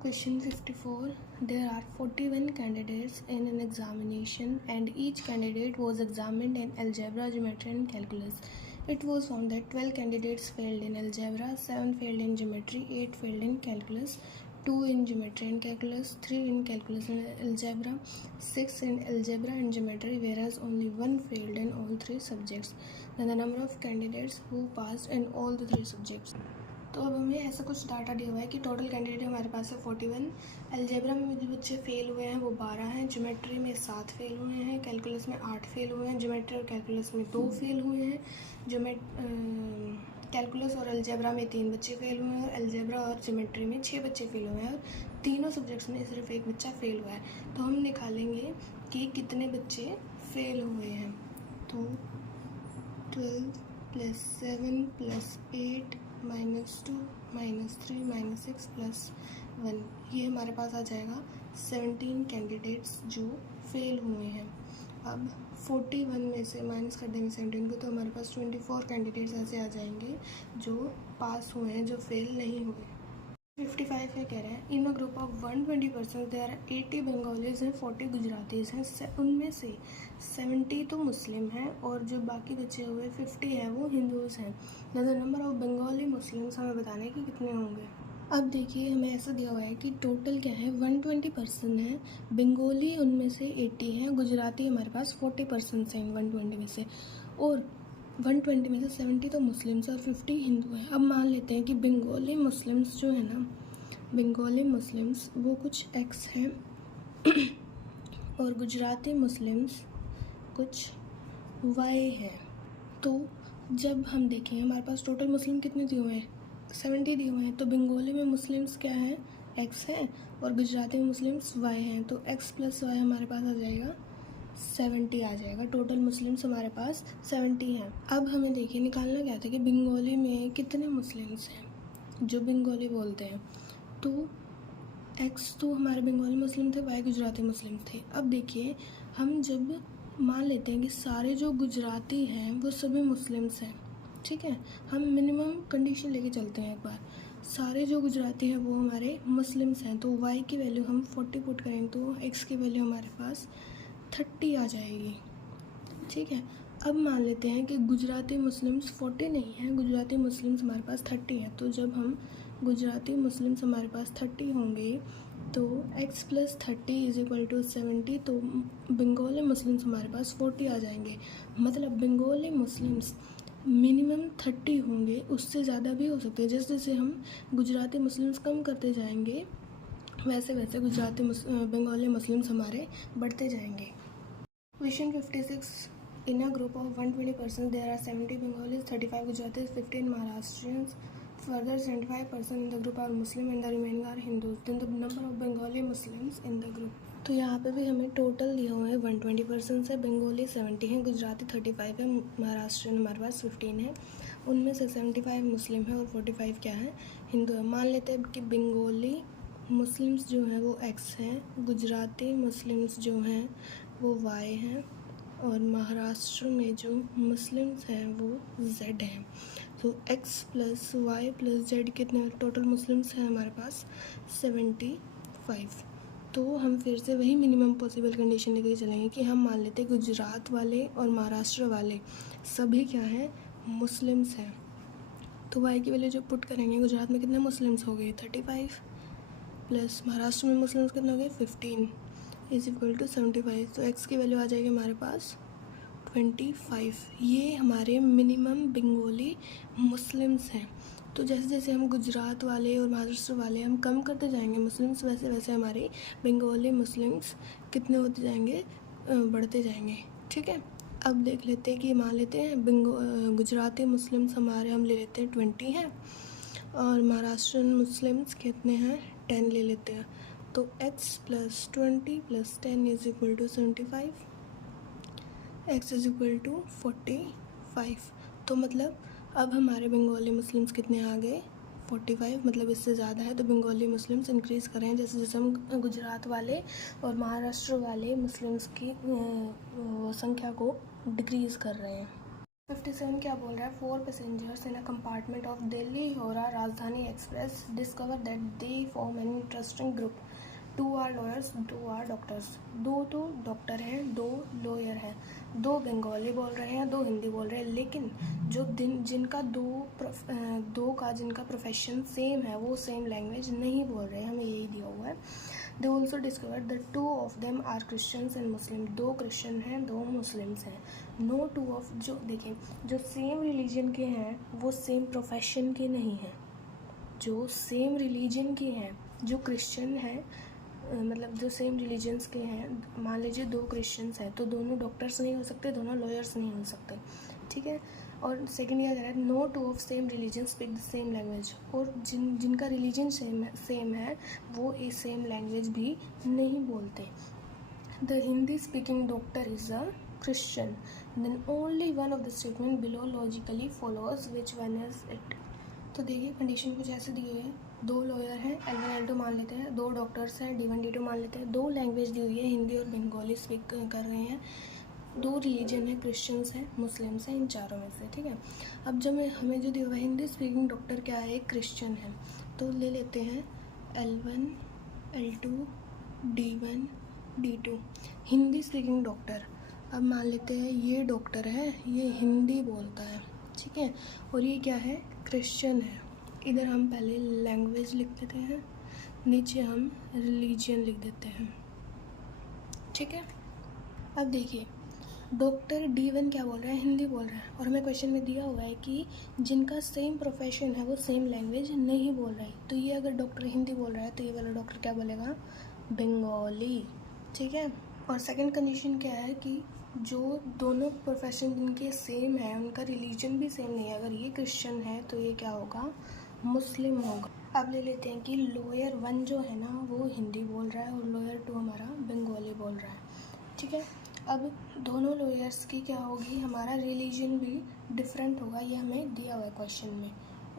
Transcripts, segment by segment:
Question 54. There are 41 candidates in an examination and each candidate was examined in algebra, geometry and calculus. It was found that 12 candidates failed in algebra, 7 failed in geometry, 8 failed in calculus, 2 in geometry and calculus, 3 in calculus and algebra, 6 in algebra and geometry, whereas only 1 failed in all 3 subjects. Then the number of candidates who passed in all the 3 subjects. तो अब हमें ऐसा कुछ data दिया हुआ है कि total candidate हमारे पास है 41। अलजेब्रा में जो बच्चे फेल हुए हैं वो 12 हैं, ज्योमेट्री में 7 फेल हुए हैं, कैलकुलस में 8 फेल हुए हैं, ज्योमेट्री और कैलकुलस में 2 फेल हुए हैं, कैलकुलस और अलजेब्रा में 3 बच्चे फेल हुए हैं और अलजेब्रा और ज्योमेट्री में 6 बच्चे फेल हुए हैं और तीनों सब्जेक्ट्स में सिर्फ एक बच्चा फेल हुआ है। तो हम निकालेंगे कि कितने बच्चे फेल हुए हैं। तो 12 + 7 + 8 -2 -3 -6 + 1, ये हमारे पास आ जाएगा 17 कैंडिडेट्स जो फेल हुए हैं। अब 41 में से माइनस कर देंगे 17 को, तो हमारे पास 24 कैंडिडेट्स ऐसे आ जाएंगे जो पास हुए हैं, जो फेल नहीं हुए। 55 है, कह रहे हैं in a group of 120 person there are 80 Bengalis हैं, 40 गुजरातीज हैं, उनमें से 70 तो मुस्लिम हैं और जो बाकी बचे हुए 50 हैं वो हिंदूज़ हैं। The number of Bengali Muslims हमें बताना है कि कितने होंगे। अब देखिए हमें ऐसा दिया हुआ है कि टोटल क्या है 120 पर्सन है, बंगाली उनमें से 80 हैं, गुजराती हमारे पास 40 पर्सन हैं 120 में से, और 120 में से 70 तो मुस्लिम्स और 50 हिंदू हैं। अब मान लेते हैं कि बंगाली मुस्लिम्स जो है ना, बंगाली मुस्लिम्स वो कुछ एक्स हैं और गुजराती मुस्लिम्स कुछ वाई हैं। तो जब हम देखें हमारे पास टोटल मुस्लिम कितने दिए हुए हैं, 70 दिए हुए हैं, तो बंगाली में मुस्लिम्स क्या हैं, एक्स हैं और गुजराती में मुस्लिम्स वाई हैं, तो एक्स + वाई हमारे पास आ जाएगा 70 आ जाएगा। टोटल मुस्लिम्स हमारे पास 70 हैं। अब हमें देखिए निकालना क्या था कि बंगाली में कितने मुस्लिम्स हैं जो बंगाली बोलते हैं। तो एक्स तो हमारे बंगाली मुस्लिम थे, वाई गुजराती मुस्लिम थे। अब देखिए हम जब मान लेते हैं कि सारे जो गुजराती हैं वो सभी मुस्लिम्स हैं, ठीक है, हम मिनिमम कंडीशन लेके चलते हैं एक बार, सारे जो गुजराती हैं वो हमारे मुस्लिम्स हैं, तो वाई की वैल्यू हम 40 पुट करेंगे तो एक्स की वैल्यू हमारे पास 30 आ जाएगी, ठीक है। अब मान लेते हैं कि गुजराती मुस्लिम्स 40 नहीं हैं, गुजराती मुस्लिम्स हमारे पास 30 है, तो जब हम गुजराती मुस्लिम्स हमारे पास 30 होंगे तो x + 30 = 70, तो बंगाली मुस्लिम्स हमारे पास 40 आ जाएंगे। मतलब बंगाली मुस्लिम्स मिनिमम 30 होंगे, उससे ज़्यादा भी हो सकते हैं। जैसे जैसे हम गुजराती मुस्लिम्स कम करते जाएंगे वैसे वैसे बंगाली मुस्लिम्स हमारे बढ़ते जाएंगे। Question 56. In a group of 120 persons, there are 70 Bengalis, 35 Gujaratis, 15 Maharashtrians. Further, 75 persons in the group are Muslim and the remaining are Hindus. Then the number of Bengali Muslims in the group. तो यहाँ पे भी हमें total दिया हुआ है 120 persons है, बंगाली 70 हैं, गुजराती 35 है, महाराष्ट्रियन हमारे पास 15 है, उनमें से 75 मुस्लिम है और 45 क्या है, हिंदू है। मान लेते हैं कि बंगाली मुस्लिम्स जो हैं वो एक्स हैं, गुजराती मुस्लिम्स जो हैं वो वाई हैं और महाराष्ट्र में जो मुस्लिम्स हैं वो जेड हैं। तो एक्स + वाई + जेड कितने टोटल मुस्लिम्स हैं हमारे पास 75। तो हम फिर से वही मिनिमम पॉसिबल कंडीशन लेके चलेंगे कि हम मान लेते हैं गुजरात वाले और महाराष्ट्र वाले सभी क्या हैं, मुस्लिम्स हैं। तो वाई की वैल्यू जो पुट करेंगे, गुजरात में कितने मुस्लिम्स हो गए 35 प्लस महाराष्ट्र में मुस्लिम्स कितने हो गए 15 = 75, तो एक्स की वैल्यू आ जाएगी हमारे पास 25। ये हमारे मिनिमम बंगाली मुस्लिम्स हैं। तो जैसे जैसे हम गुजरात वाले और महाराष्ट्र वाले हम कम करते जाएंगे मुस्लिम्स, वैसे वैसे हमारे बंगाली मुस्लिम्स कितने होते जाएंगे, बढ़ते जाएंगे, ठीक है। अब देख लेते हैं कि मान लेते हैं गुजराती मुस्लिम्स हमारे हम ले लेते हैं 20 हैं और महाराष्ट्रियन मुस्लिम्स कितने हैं 10 ले लेते हैं। तो x + 20 + 10 = 75, x = 45। तो मतलब अब हमारे बंगाली मुस्लिम्स कितने आ गए 45, मतलब इससे ज़्यादा है, तो बंगाली मुस्लिम्स इंक्रीज़ कर रहे हैं जैसे जैसे हम गुजरात वाले और महाराष्ट्र वाले मुस्लिम्स की संख्या को डिक्रीज़ कर रहे हैं। 57 क्या बोल रहा है, 4 passengers in a compartment of Delhi Howrah Rajdhani express discover that they form an interesting group, 2 are lawyers 2 are doctors. 2 तो डॉक्टर हैं, 2 लॉयर हैं, 2 बंगाली बोल रहे हैं, 2 हिंदी बोल रहे हैं, लेकिन जो जिनका जिनका प्रोफेशन सेम है वो सेम लैंग्वेज नहीं बोल रहे हैं, हमें यही दिया हुआ है। They also discover the 2 of them are Christians and Muslim, 2 Christian हैं 2 मुस्लिम्स हैं। नो 2 ऑफ, जो देखिए जो सेम रिलीजन के हैं वो सेम प्रोफेशन के नहीं हैं। जो सेम रिलीजन के हैं, जो क्रिश्चियन हैं, मतलब जो सेम रिलीजन्स के हैं, मान लीजिए 2 क्रिश्चियंस हैं तो दोनों डॉक्टर्स नहीं हो सकते, दोनों लॉयर्स नहीं हो सकते, ठीक है। और सेकंड क्या कह रहा है, no 2 of same religion speak the same language, और जिनका रिलीजन सेम है वो ये सेम लैंग्वेज भी नहीं बोलते। The Hindi speaking doctor is a Christian, then only one of the statement below logically follows, which one is it? तो देखिए कंडीशन कुछ ऐसे दी हुई है, 2 लॉयर हैं L1 L2 मान लेते हैं, 2 डॉक्टर्स हैं D1 D2 मान लेते हैं, 2 लैंग्वेज दी हुई है हिंदी और बंगाली स्पीक कर रहे हैं, 2 रिलीजन है क्रिश्चियंस हैं मुस्लिम्स हैं, इन चारों में से, ठीक है। अब जब हमें जो दिया हुआ है हिंदी स्पीकिंग डॉक्टर क्या है, एक क्रिश्चियन है, तो ले लेते हैं L1 L2 D1 D2 Hindi speaking doctor. अब मान लेते हैं ये डॉक्टर है, ये हिंदी बोलता है, ठीक है, और ये क्या है, क्रिश्चियन है। इधर हम पहले लैंग्वेज लिख देते हैं, नीचे हम रिलीजन लिख देते हैं, ठीक है। अब देखिए डॉक्टर D1 क्या बोल रहा है, हिंदी बोल रहा है, और हमें क्वेश्चन में दिया हुआ है कि जिनका सेम प्रोफेशन है वो सेम लैंग्वेज नहीं बोल रहा है, तो ये अगर डॉक्टर हिंदी बोल रहा है तो ये वाला डॉक्टर क्या बोलेगा, बंगाली, ठीक है। और सेकंड कंडीशन क्या है कि जो दोनों प्रोफेशन जिनके सेम है उनका रिलीजन भी सेम नहीं है, अगर ये क्रिश्चियन है तो ये क्या होगा, मुस्लिम होगा। अब ले लेते हैं कि लॉयर 1 जो है ना वो हिंदी बोल रहा है और लॉयर 2 हमारा बंगाली बोल रहा है, ठीक है। अब दोनों लॉयर्स की क्या होगी, हमारा रिलीजन भी डिफरेंट होगा, ये हमें दिया हुआ है क्वेश्चन में।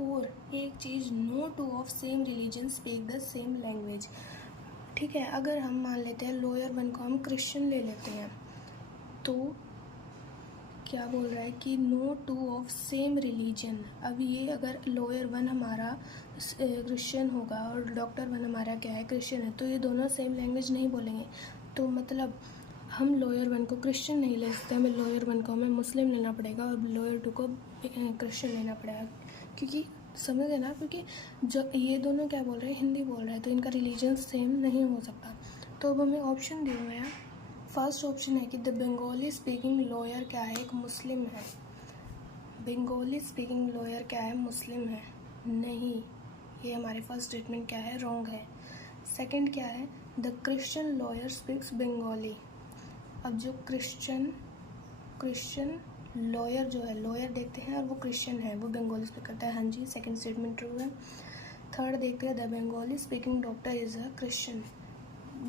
और एक चीज़, no 2 of same religion speak the same language, ठीक है। अगर हम मान लेते हैं लॉयर 1 को हम क्रिश्चियन ले लेते हैं, तो क्या बोल रहा है कि नो 2 ऑफ सेम रिलीजन। अब ये अगर लॉयर 1 हमारा क्रिश्चियन होगा और डॉक्टर 1 हमारा क्या है, क्रिश्चियन है, तो ये दोनों सेम लैंग्वेज नहीं बोलेंगे, तो मतलब हम लॉयर 1 को क्रिश्चियन नहीं ले सकते, हमें लॉयर 1 को हमें मुस्लिम लेना पड़ेगा और लॉयर 2 को क्रिश्चियन लेना पड़ेगा, क्योंकि समझ है ना, क्योंकि जो ये दोनों क्या बोल रहे हैं, हिंदी बोल रहे हैं, तो इनका रिलीजन सेम नहीं हो सकता। तो अब हमें ऑप्शन दिए हुए हैं, फर्स्ट ऑप्शन है कि द बंगाली स्पीकिंग लॉयर क्या है, एक मुस्लिम है, बंगाली स्पीकिंग लॉयर क्या है, मुस्लिम है, नहीं, ये हमारी फर्स्ट स्टेटमेंट क्या है, रॉन्ग है। सेकंड क्या है, the Christian lawyer speaks Bengali. अब जो क्रिश्चियन लॉयर जो है, लॉयर देखते हैं और वो क्रिश्चियन है, वो बंगाली स्पीक करता है, हाँ जी, सेकंड स्टेटमेंट ट्रू है। थर्ड देखते हैं, the Bengali speaking doctor is a Christian,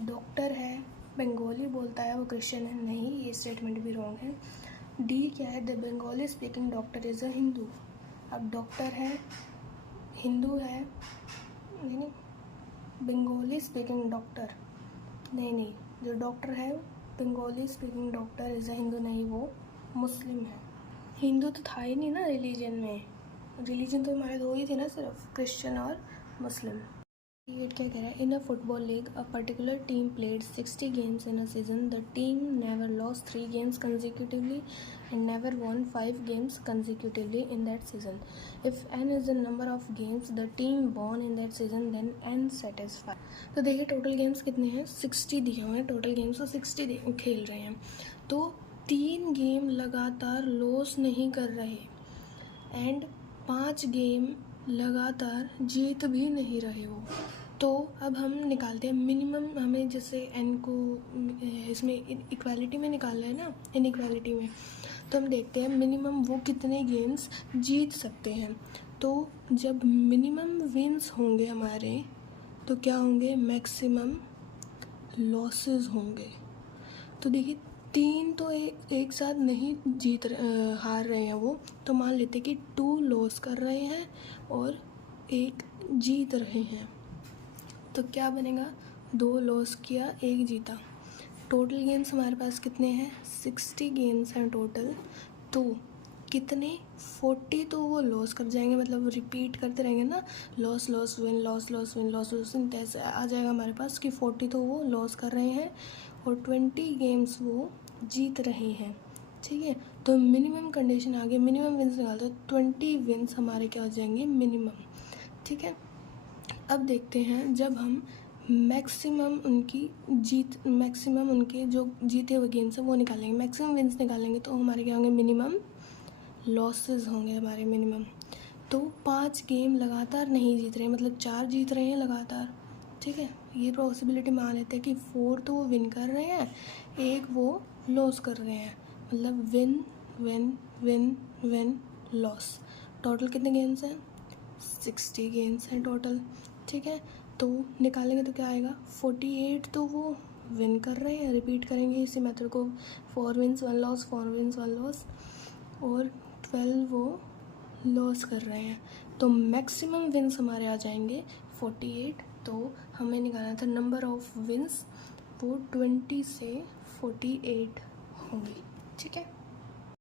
doctor है बंगाली बोलता है वो क्रिश्चियन है, नहीं, ये स्टेटमेंट भी रॉन्ग है। डी क्या है, the Bengali speaking doctor is a Hindu. अब डॉक्टर है हिंदू है, नहीं, बंगाली स्पीकिंग डॉक्टर, नहीं, जो डॉक्टर है Bengali speaking doctor is a Hindu, नहीं, वो मुस्लिम है। हिंदू तो था ही नहीं ना रिलीजन में, रिलीजन तो हमारे 2 ही थे ना, सिर्फ क्रिश्चियन और मुस्लिम। ये क्या कह रहा है, in a football league a particular team played 60 games in a season, the team never lost 3 games consecutively and never won 5 games consecutively in that season. If n is the number of games the team won in that season then n satisfy. तो देखिए total games कितने हैं, 60 दिए हुए हैं total games, तो 60 खेल रहे हैं, तो 3 गेम लगातार लॉस नहीं कर रहे एंड 5 गेम लगातार जीत भी नहीं रहे हो। तो अब हम निकालते हैं मिनिमम, हमें जैसे n को इसमें इक्वालिटी में निकालना है ना, इनइक्वालिटी में, तो हम देखते हैं मिनिमम वो कितने गेम्स जीत सकते हैं। तो जब मिनिमम विन्स होंगे हमारे तो क्या होंगे, मैक्सिमम लॉसेस होंगे। तो देखिए 3 तो एक साथ नहीं हार रहे हैं वो, तो मान लेते कि 2 लॉस कर रहे हैं और 1 जीत रहे हैं, तो क्या बनेगा, 2 लॉस किया 1 जीता। टोटल गेम्स हमारे पास कितने हैं, 60 गेम्स हैं टोटल, तो कितने 40 तो वो लॉस कर जाएंगे, मतलब रिपीट करते रहेंगे ना, loss loss win loss loss win loss loss win, ऐसे आ जाएगा हमारे पास कि 40 तो वो लॉस कर रहे हैं और 20 गेम्स वो जीत रहे हैं। ठीक है, तो मिनिमम कंडीशन आ गई, मिनिमम विन्स निकालते हैं, 20 विन्स हमारे क्या हो जाएंगे मिनिमम। ठीक है, अब देखते हैं जब हम मैक्सिमम उनके जो जीते हुए गेम्स हैं वो निकालेंगे, मैक्सिमम विन्स निकालेंगे तो हमारे क्या होंगे मिनिमम लॉसेस होंगे हमारे मिनिमम। तो 5 गेम लगातार नहीं जीत रहे हैं, मतलब 4 जीत रहे हैं लगातार। ठीक है, ये पॉसिबिलिटी मान लेते हैं कि 4 तो वो विन कर रहे हैं, 1 वो लॉस कर रहे हैं, मतलब win win win win loss. Total कितने गेम्स हैं? 60 गेम्स हैं टोटल। ठीक है, तो निकालेंगे तो क्या आएगा, 48 तो वो विन कर रहे हैं, रिपीट करेंगे इसी मेथड को, 4 विन्स 1 लॉस 4 विन्स 1 लॉस, और 12 वो लॉस कर रहे हैं। तो मैक्सिमम विन्स हमारे आ जाएंगे 48। तो हमें निकालना था नंबर ऑफ विन्स, वो 20 से 48 होंगी। ठीक है।